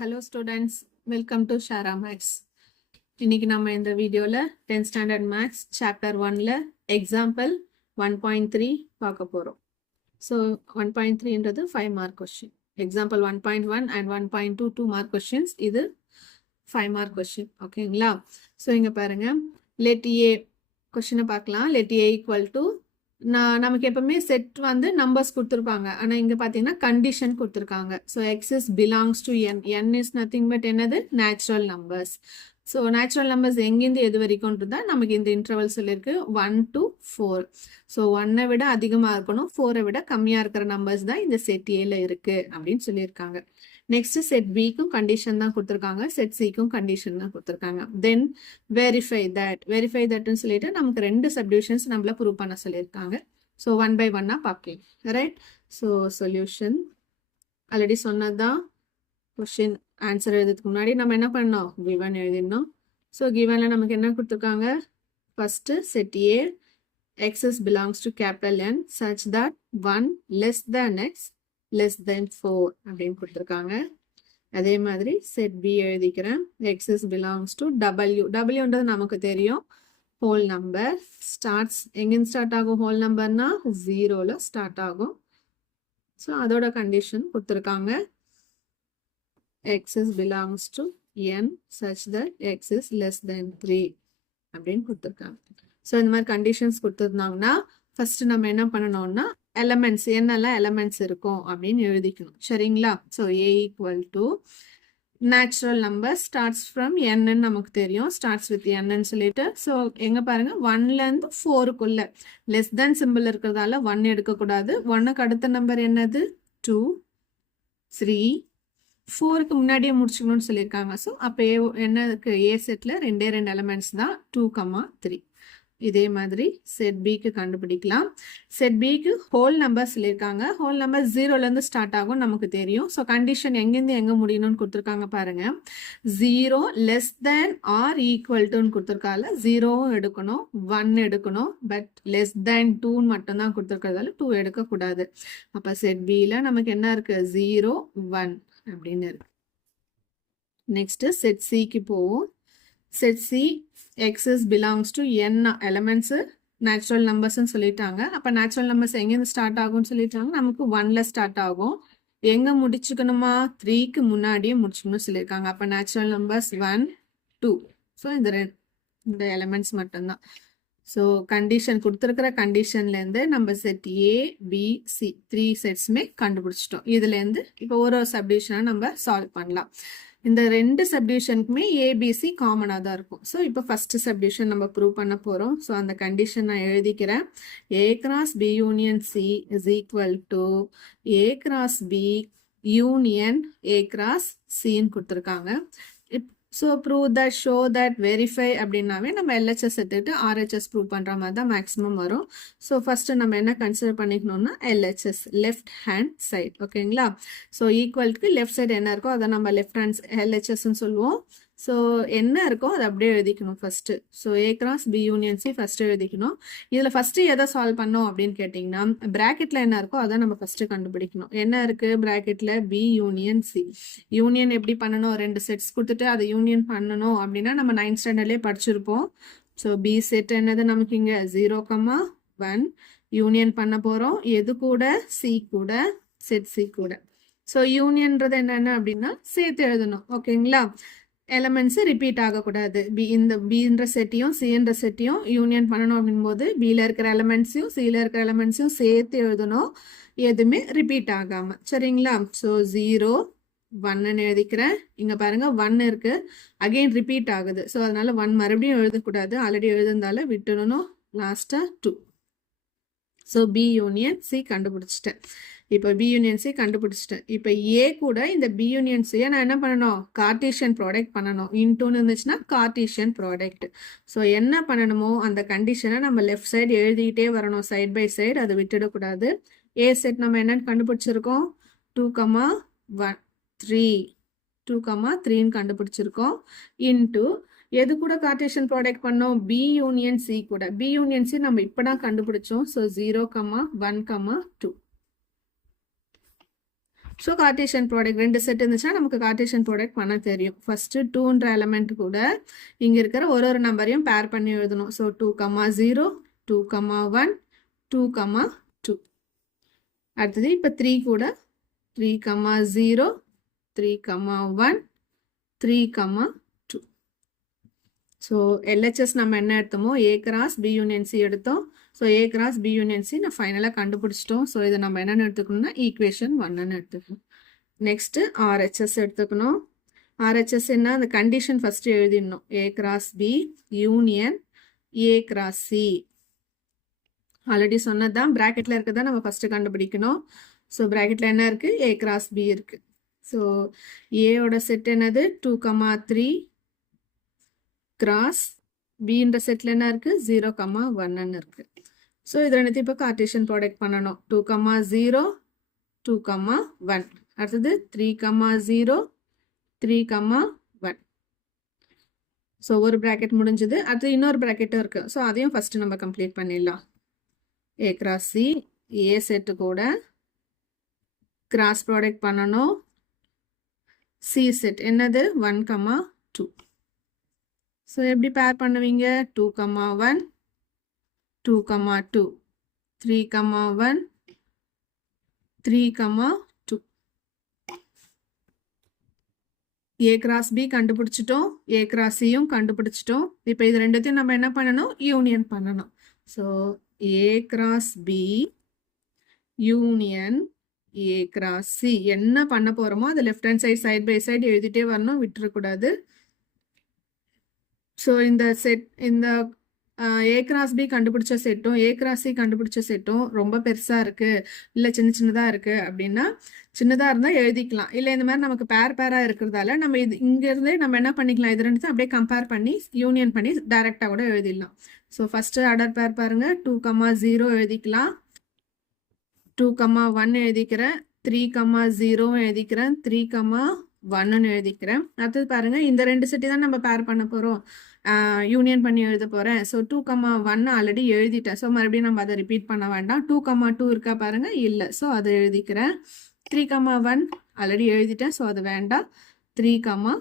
Hello students, welcome to Shara Max. இன்னைக்கு நம்ம இந்த வீடியோல 10th standard max chapter 1ல example 1.3 பார்க்க போறோம். So 1.3ன்றது 5 mark question. Example 1.1 and 1.2 2 mark questions. இது 5 mark question. ஓகேங்களா? So இங்க பாருங்க, let A question பார்க்கலாம். Let A equal to நமக்கு எப்பவுமே செட் வந்து நம்பர்ஸ் கொடுத்துருப்பாங்க. ஆனால் இங்கே பார்த்தீங்கன்னா கண்டிஷன் கொடுத்துருக்காங்க. So X is belongs to N. N is nothing but என்னது? Natural numbers. So natural numbers எங்கேருந்து எது வரைக்கும்ன்றது தான் நமக்கு இந்த இன்டர்வல் சொல்லியிருக்கு 1 to 4. ஸோ 1 விட அதிகமாக இருக்கணும், 4 விட கம்மியாக இருக்கிற நம்பர்ஸ் தான் இந்த செட் ஏல இருக்கு அப்படின்னு சொல்லியிருக்காங்க. நெக்ஸ்ட் செட் பிக்கும் கண்டிஷன் தான் கொடுத்துருக்காங்க, செட் சிக்கும் கண்டிஷன் தான் கொடுத்துருக்காங்க. தென் வெரிஃபை தட்னு சொல்லிட்டு நமக்கு 2 சப்டிவிஷன்ஸ் நம்மள ப்ரூவ் பண்ண சொல்லியிருக்காங்க. ஸோ 1 by 1 பார்க்கலாம். ரைட். ஸோ சொல்யூஷன் ஆல்ரெடி சொன்னதுதான். கொஸ்டின் ஆன்சர் எழுதுறதுக்கு முன்னாடி நம்ம என்ன பண்ணோம்? கிவன் எழுதிடணும். ஸோ கிவன்ல நமக்கு என்ன கொடுத்துருக்காங்க? First set A X is belongs to capital N such that 1 less than x less than 4 அப்படின்னு கொடுத்துருக்காங்க. அதே மாதிரி செட் பி எழுதிக்கிறேன். X is belongs to W. டபிள்யூன்றது நமக்கு தெரியும், ஹோல் நம்பர். ஸ்டார்ட்ஸ் எங்கேருந்து ஸ்டார்ட் ஆகும்? ஹோல் நம்பர்னா 0ல ஸ்டார்ட் ஆகும். ஸோ அதோட கண்டிஷன் கொடுத்துருக்காங்க. X is belongs to N such that x is less than 3 அப்படின்னு கொடுத்துருக்காங்க. ஸோ இந்த மாதிரி கண்டிஷன்ஸ் கொடுத்துருந்தாங்கன்னா ஃபர்ஸ்ட் நம்ம என்ன பண்ணணும்னா எலமெண்ட்ஸ் என்னெல்லாம் எலமெண்ட்ஸ் இருக்கும் அப்படின்னு எழுதிக்கணும். சரிங்களா? So A equal to natural number starts from என்னன்னு நமக்கு தெரியும், ஸ்டார்ட்ஸ் வித் என்னன்னு சொல்லிட்டு. ஸோ எங்க பாருங்க 1லேருந்து 4க்குள்ள லெஸ் தென் சிம்பிள் இருக்கிறதால 1 எடுக்கக்கூடாது. 1க்கு அடுத்த நம்பர் என்னது? 2 3 4க்கு முன்னாடியே முடிச்சுக்கணும்னு சொல்லியிருக்காங்க. ஸோ அப்போ என்ன இருக்கு? ஏ செட்ல 2 எலமெண்ட்ஸ் தான் 2, 3. இதே மாதிரி செட் பிக்கு கண்டுபிடிக்கலாம். செட் பிக்கு ஹோல் நம்பர் சொல்லியிருக்காங்க. ஹோல் நம்பர் 0லேருந்து ஸ்டார்ட் ஆகும் நமக்கு தெரியும். ஸோ கண்டிஷன் எங்கேருந்து எங்கே முடியணும்னு கொடுத்துருக்காங்க பாருங்க. 0 less than or equal toன்னு கொடுத்துருக்காங்க. 0வும் எடுக்கணும், 1 எடுக்கணும், பட் less than 2 மட்டும்தான் கொடுத்துருக்கிறதால 2 எடுக்கக்கூடாது. அப்போ செட் பியில் நமக்கு என்ன இருக்கு? 0 1 அப்படின்னு இருக்கு. நெக்ஸ்ட் செட் சிக்கு போவோம். Set C x is belongs to N elements natural நம்பர்ஸ்ன்னு சொல்லிட்டாங்க. அப்போ நேச்சுரல் நம்பர்ஸ் எங்கேருந்து ஸ்டார்ட் ஆகும்னு சொல்லிட்டாங்க. நமக்கு 1ல ஸ்டார்ட் ஆகும். எங்கே முடிச்சுக்கணுமா? 3க்கு முன்னாடியே முடிச்சுக்கணும்னு சொல்லியிருக்காங்க. அப்போ நேச்சுரல் நம்பர்ஸ் 1 2. ஸோ இந்த எலமெண்ட்ஸ் மட்டும்தான். ஸோ கண்டிஷன் கொடுத்துருக்கிற கண்டிஷன்லேருந்து நம்ம செட் ஏ பி சி 3 செட்ஸுமே கண்டுபிடிச்சிட்டோம். இதுலேருந்து இப்போ ஒரு சப்டிவிஷனாக நம்ம சால்வ் பண்ணலாம். இந்த 2 சப்டிவிஷனுக்குமே ஏபிசி காமனாக தான் இருக்கும். ஸோ இப்போ ஃபர்ஸ்ட் சப்டிவிஷன் நம்ம ப்ரூவ் பண்ண போகிறோம். ஸோ அந்த கண்டிஷன் நான் எழுதிக்கிறேன். A cross B union C is equal to A cross B union A cross சின்னு கொடுத்துருக்காங்க. So prove that, show that, verify அப்படின்னாவே நம்ம எல்ஹெச்எஸ் எடுத்துட்டு ஆர்ஹெச்எஸ் ப்ரூவ் பண்ணுற மாதிரி தான் மேக்ஸிமம் வரும். ஸோ ஃபர்ஸ்ட் நம்ம என்ன கன்சிடர் பண்ணிக்கணும்னா எல்ஹெச்எஸ் லெஃப்ட் ஹேண்ட் சைட். ஓகேங்களா? ஸோ ஈக்குவலுக்கு லெஃப்ட் சைடு என்ன இருக்கோ அதை நம்ம லெஃப்ட் ஹேண்ட் எல்ஹெச்எஸ்ன்னு சொல்லுவோம். ஸோ என்ன இருக்கோ அதை அப்படியே எழுதிக்கணும் first. So A cross B union C first எழுதிக்கணும். இதில் ஃபர்ஸ்ட் எதை சால்வ் பண்ணோம் அப்படின்னு கேட்டிங்கன்னா பிராக்கெட்ல என்ன இருக்கோ அதை நம்ம ஃபர்ஸ்ட் கண்டுபிடிக்கணும். என்ன இருக்கு பிராக்கெட்ல? B union C. யூனியன் எப்படி பண்ணணும்? 2 செட்ஸ் கொடுத்துட்டு அதை யூனியன் பண்ணணும் அப்படின்னா நம்ம 9th ஸ்டாண்டர்ட்லேயே படிச்சிருப்போம். ஸோ பி செட் என்னது நமக்கு இங்கே 0, 1 யூனியன் பண்ண போகிறோம். எது கூட? சி கூட, செட் சி கூட. ஸோ யூனியன்றது என்னென்ன அப்படின்னா சேர்த்து எழுதணும். ஓகேங்களா? எலமெண்ட்ஸ் ரிப்பீட் ஆகக்கூடாது. இந்த பின்ற செட்டையும் சின்ற செட்டையும் யூனியன் பண்ணணும் அப்படின் போது பியில் இருக்கிற எலமெண்ட்ஸையும் சியில் இருக்கிற எலமெண்ட்ஸையும் சேர்த்து எழுதணும், எதுவுமே ரிப்பீட் ஆகாம. சரிங்களா? ஸோ 0 1ன்னு எழுதிக்கிறேன். இங்கே பாருங்க 1 இருக்கு, அகெயின் ரிப்பீட் ஆகுது. ஸோ அதனால 1 மறுபடியும் எழுதக்கூடாது, ஆல்ரெடி எழுதுனால விட்டுடணும். லாஸ்ட்டாக 2. ஸோ பி யூனியன் சி கண்டுபிடிச்சிட்டேன். இப்போ பி யூனியன் சி கண்டுபிடிச்சிட்டேன். இப்போ ஏ கூட இந்த பி யூனியன் சியை நான் என்ன பண்ணணும்? கார்ட்டீசியன் ப்ராடக்ட் பண்ணணும். இன்டூன்னு இருந்துச்சுன்னா கார்ட்டீசியன் ப்ராடக்ட். ஸோ என்ன பண்ணணுமோ அந்த கண்டிஷனை நம்ம லெஃப்ட் சைடு எழுதிக்கிட்டே வரணும், சைட் பை சைடு, அதை விட்டுடக்கூடாது. ஏ செட் நம்ம என்னன்னு கண்டுபிடிச்சிருக்கோம்? 2, 1 3 2, 3ன்னு கண்டுபிடிச்சிருக்கோம். இன்டூ எது கூட கார்ட்டீசியன் ப்ராடக்ட் பண்ணோம்? பி யூனியன் சி கூட. பி யூனியன் சி நம்ம இப்போதான் கண்டுபிடிச்சோம். So 0, 1, 2. So Cartesian product 2 set இருந்துச்சுன்னா நமக்கு கார்டீசியன் ப்ராடக்ட் பண்ண தெரியும். ஃபஸ்ட்டு 2ன்ற எலமெண்ட் கூட இங்கே இருக்கிற ஒரு நம்பரையும் பேர் பண்ணி எழுதணும். ஸோ 2,0 2,1 2,2. அடுத்தது இப்போ 3 கூட 3,0 3,1 3,2. ஸோ LHS நம்ம என்ன எடுத்தோமோ A cross B union C எடுத்தோம். So A cross B union C நான் ஃபைனலாக கண்டுபிடிச்சிட்டோம். ஸோ இதை நம்ம என்னென்னு எடுத்துக்கணும்னா ஈக்குவேஷன் 1ன்னு எடுத்துக்கணும். நெக்ஸ்ட்டு RHS எடுத்துக்கணும். RHS என்ன, அந்த கண்டிஷன் ஃபஸ்ட்டு எழுதிடணும். A cross B union A cross C. Already சொன்னது தான், ப்ராக்கெட்டில் இருக்கிறதா நம்ம ஃபஸ்ட்டு கண்டுபிடிக்கணும். ஸோ ப்ராக்கெட்டில் என்ன இருக்குது, A கிராஸ் B இருக்குது. ஸோ ஏயோட செட் என்னது 2,3 கிராஸ் பின்ற செட்டில் என்ன இருக்குது 0,1 இருக்குது. ஸோ இது ரெண்டுத்தையும் இப்போ கார்டீசியன் ப்ராடக்ட் பண்ணணும். 2,0 2,1. அடுத்தது 3,0 3,1. ஸோ ஒரு ப்ராக்கெட் முடிஞ்சது. அடுத்து இன்னொரு ப்ராக்கெட்டும் இருக்குது. ஸோ அதையும் ஃபஸ்ட்டு நம்ம கம்ப்ளீட் பண்ணிடலாம். A cross C A set கூட கிராஸ் ப்ராடக்ட் பண்ணணும். C செட் என்னது 1,2. ஸோ எப்படி பேர் பண்ணுவீங்க, 2,1 2,2 3,1 3,2. A கிராஸ் B கண்டுபிடிச்சிட்டோம், A கிராஸ் Cயும் கண்டுபிடிச்சிட்டோம். இப்போ இது ரெண்டுத்தையும் நம்ம என்ன பண்ணணும், யூனியன் பண்ணணும். So A cross B union A cross C என்ன பண்ண போகிறோமோ அது left hand side by side எழுதிட்டே வரணும், விட்டுறக்கூடாது. ஸோ இந்த செட், இந்த A கிராஸ் B கண்டுபிடிச்ச செட்டும் A கிராஸ் C கண்டுபிடிச்ச செட்டும் ரொம்ப பெருசாக இருக்குது, இல்லை சின்னதாக இருக்குது அப்படின்னா, சின்னதாக இருந்தால் எழுதிக்கலாம். இல்லை இந்த மாதிரி நமக்கு பேராக இருக்கிறதால நம்ம இது இங்கேருந்தே நம்ம என்ன பண்ணிக்கலாம், இது ரெண்டுத்தையும் அப்படியே கம்பேர் பண்ணி யூனியன் பண்ணி டைரெக்டாக கூட எழுதிடலாம். ஸோ ஃபஸ்ட்டு ஆர்டர் பேர் பாருங்கள், 2,0 எழுதிக்கலாம், 2,1 எழுதிக்கிறேன், 3,0 எழுதிக்கிறேன், 3,1 எழுதிக்கிறேன். அடுத்தது பாருங்கள், இந்த ரெண்டு செட்டி தான் நம்ம பேர் பண்ண போகிறோம், யூனியன் பண்ணி எழுத போகிறேன். ஸோ 2,1 ஆல்ரெடி எழுதிட்டேன். ஸோ மறுபடியும் நம்ம அதை ரிப்பீட் பண்ண வேண்டாம். 2,2 இருக்கா பாருங்கள், இல்லை. ஸோ அதை எழுதிக்கிறேன். 3,1 ஆல்ரெடி எழுதிட்டேன். ஸோ அது வேண்டாம். 3,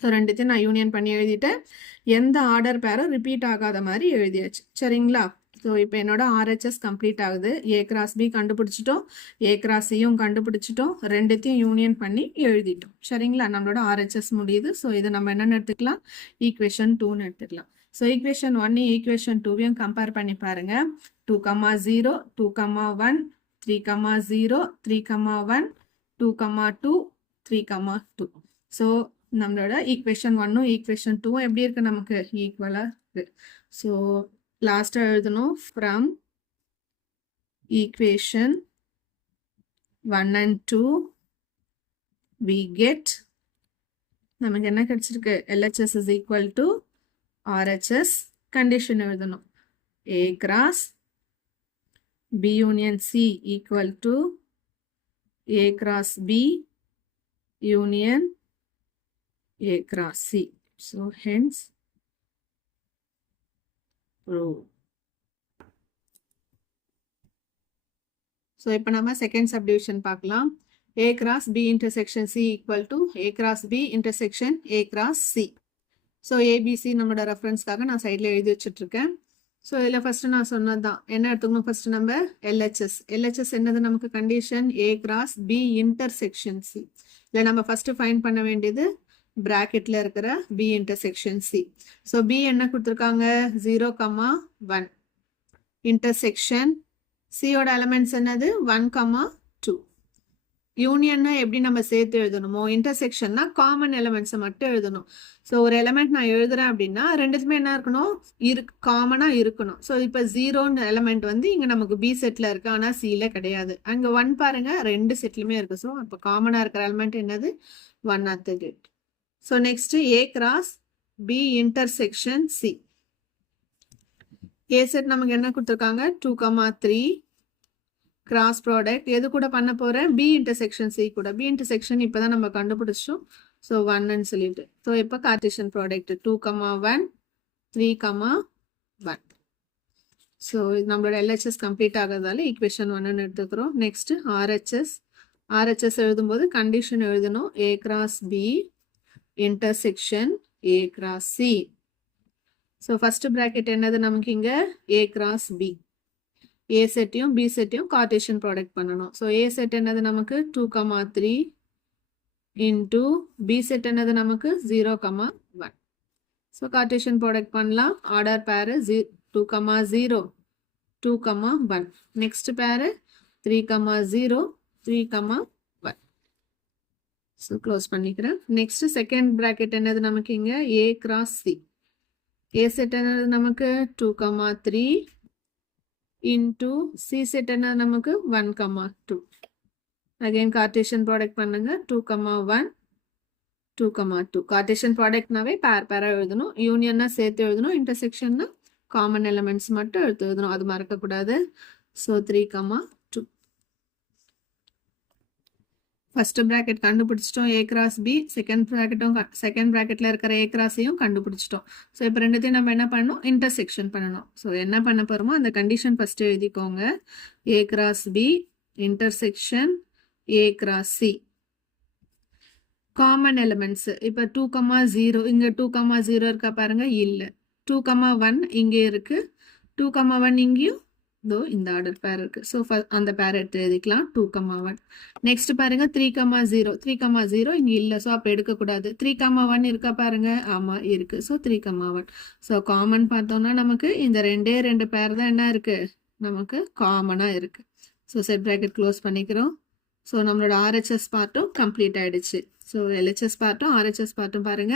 ஸோ ரெண்டுத்தையும் நான் யூனியன் பண்ணி எழுதிட்டேன். எந்த ஆர்டர் பேரும் ரிப்பீட் ஆகாத மாதிரி எழுதியாச்சு. சரிங்களா? ஸோ இப்போ என்னோட RHS கம்ப்ளீட் ஆகுது. A கிராஸ் B கண்டுபிடிச்சிட்டோம், A கிராஸ் Cயும் கண்டுபிடிச்சிட்டோம், ரெண்டுத்தையும் யூனியன் பண்ணி எழுதிட்டோம். சரிங்களா? நம்மளோட RHS முடியுது. ஸோ இதை நம்ம என்னென்னு எடுத்துக்கலாம், ஈக்குவேஷன் 2ன்னு எடுத்துக்கலாம். ஸோ ஈக்குவேஷன் 1 ஈக்குவேஷன் 2வையும் கம்பேர் பண்ணி பாருங்கள். 2,0 2,1 3,0 3,1 2,2 3,2. ஸோ நம்மளோட ஈக்குவேஷன் 1ம் ஈக்குவேஷன் 2ம் எப்படி இருக்குது, நமக்கு ஈக்குவலாக இருக்குது. ஸோ லாஸ்ட்டாக எழுதணும், from equation 1 and 2 we get, நமக்கு என்ன கிடைச்சிருக்கு, LHS is equal to RHS. Condition எழுதணும், A cross B union C equal to A cross B union A cross C. So hence prove. So இப்போ நம்ம செகண்ட் சப்டிவிஷன் பார்க்கலாம். A cross B intersection C equal to A cross B intersection A cross C. So ABC நம்மளோட ரெஃபரன்ஸ்க்காக நான் சைடில் எழுதி வச்சுட்ருக்கேன். So இதில் first நான் சொன்னது தான், என்ன எடுத்துக்கணும், ஃபஸ்ட்டு நம்ம LHS என்னது நமக்கு condition, A cross B intersection C. இல்லை நம்ம ஃபஸ்ட்டு ஃபைண்ட் பண்ண வேண்டியது பிராக்கெட்ல இருக்கிற B intersection C. So B என்ன கொடுத்துருக்காங்க, 0,1. இன்டர்செக்ஷன் சியோட எலமெண்ட்ஸ் என்னது 1,2. யூனியன்னா எப்படி நம்ம சேர்த்து எழுதணுமோ, இன்டர்செக்ஷன்னா காமன் எலமெண்ட்ஸை மட்டும் எழுதணும். ஸோ ஒரு எலமெண்ட் நான் எழுதுறேன் அப்படின்னா ரெண்டுத்துமே என்ன இருக்கணும், காமனாக இருக்கணும். ஸோ இப்போ 0ன்னு எலமெண்ட் வந்து இங்கே நமக்கு B செட்டில் இருக்குது, ஆனால் Cயில் கிடையாது. அங்கே 1 பாருங்கள், ரெண்டு செட்லையுமே இருக்குது. ஸோ இப்போ காமனாக இருக்கிற எலமெண்ட் என்னது 1 at the gate. So next A cross B intersection C. A set நமக்கு என்ன கொடுத்துருக்காங்க, 2,3 கிராஸ் ப்ராடக்ட் எது கூட பண்ண போகிறேன், B இன்டர்செக்ஷன் C கூட. B இன்டர்செக்ஷன் இப்போ தான் நம்ம கண்டுபிடிச்சோம். ஸோ 1ன்னு சொல்லிட்டு. ஸோ இப்போ கார்டீசியன் ப்ராடக்ட் 2,1 3,1. ஸோ இது நம்மளோட எல்ஹெச்எஸ் கம்ப்ளீட் ஆகிறதால ஈக்குவேஷன் 1ன்னு எடுத்துக்கிறோம். நெக்ஸ்ட் ஆர்ஹெச்எஸ் எழுதும்போது கண்டிஷன் எழுதணும். A cross B intersection A cross C. So first bracket என்னது நமக்கு இங்கே A cross B. A செட்டையும் B செட்டையும் கார்டேஷியன் ப்ராடக்ட் பண்ணணும். ஸோ A செட் என்னது நமக்கு 2,3 இன்டூ B செட் என்னது நமக்கு 0,1. ஸோ கார்டேஷியன் ப்ராடக்ட் பண்ணலாம். Order pair 2,0 2,1. Next pair 3,0 3,1. So close பண்ணிக்கிறேன். நெக்ஸ்ட் செகண்ட் ப்ராக்கெட் என்னது நமக்கு இங்கே A cross C. A set என்னது நமக்கு 2,3 இன்டூ C செட் என்னது நமக்கு 1,2. அகைன் கார்டேஷியன் ப்ராடக்ட் பண்ணுங்க. 2,1 2,2. கார்டேஷியன் ப்ராடக்ட்னாவே பேரா எழுதணும். யூனியன்னா சேர்த்து எழுதணும். இன்டர்செக்ஷன்னா காமன் எலிமெண்ட்ஸ் மட்டும் எடுத்து எழுதணும். அது மறக்கக்கூடாது. ஸோ 3,2. ஃபர்ஸ்ட் ப்ராக்கெட் கண்டுபிடிச்சிட்டோம். A cross B. செகண்ட் ப்ராக்கெட்ல இருக்கிற A cross ஐயும் கண்டுபிடிச்சிட்டோம். ஸோ இப்போ ரெண்டுத்தையும் நம்ம என்ன பண்ணணும்? இன்டர்செக்ஷன் பண்ணணும். ஸோ என்ன பண்ண போகிறோமோ அந்த கண்டிஷன் ஃபர்ஸ்ட் எழுதிக்கோங்க. A cross B intersection A cross C. Common elements இப்போ 2,0 இங்கே 2,0 இருக்கா பாருங்க. இல்லை. 2,1 இங்கே இருக்கு. 2,1 இங்கேயும் இதோ இந்த ஆர்டர் பேர் இருக்கு. ஸோ அந்த பேர் எடுத்து எழுதிக்கலாம். 2,1. நெக்ஸ்ட் பாருங்க 3,0 3,0 இங்கே இல்லை. ஸோ அப்போ எடுக்கக்கூடாது. 3,1 இருக்கா பாருங்க. ஆமாம் இருக்கு. ஸோ 3,1. ஸோ காமன் பார்த்தோம்னா நமக்கு இந்த ரெண்டு பேர் தான் என்ன இருக்கு நமக்கு காமனாக இருக்கு. ஸோ செட் ப்ராக்கெட் க்ளோஸ் பண்ணிக்கிறோம். ஸோ நம்மளோட ஆர்ஹெச்எஸ் பார்ட்டும் கம்ப்ளீட் ஆயிடுச்சு. ஸோ எல்ஹெச்எஸ் பார்ட்டும் ஆர்ஹெச்எஸ் பார்ட்டும் பாருங்க.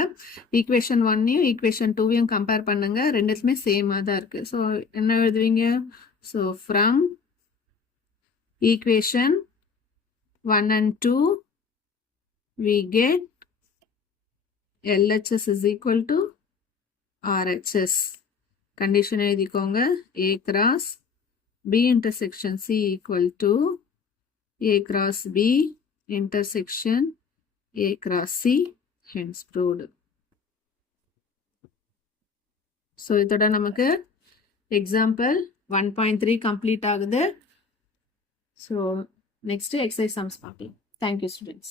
ஈக்குவேஷன் 1ஐயும் ஈக்குவேஷன் 2ஐயும் கம்பேர் பண்ணுங்க. ரெண்டுத்துமே சேமாக தான் இருக்கு. ஸோ என்ன எழுதுவீங்க? So from equation 1 and 2 we get LHS is equal to RHS. Condition எழுதிக்கோங்க. A cross B intersection C equal to A cross B intersection A cross C, hence proved. So இதோட நமக்கு example 1.3 complete ஆகுது. So next exercise sums பார்க்கலாம். Thank you students.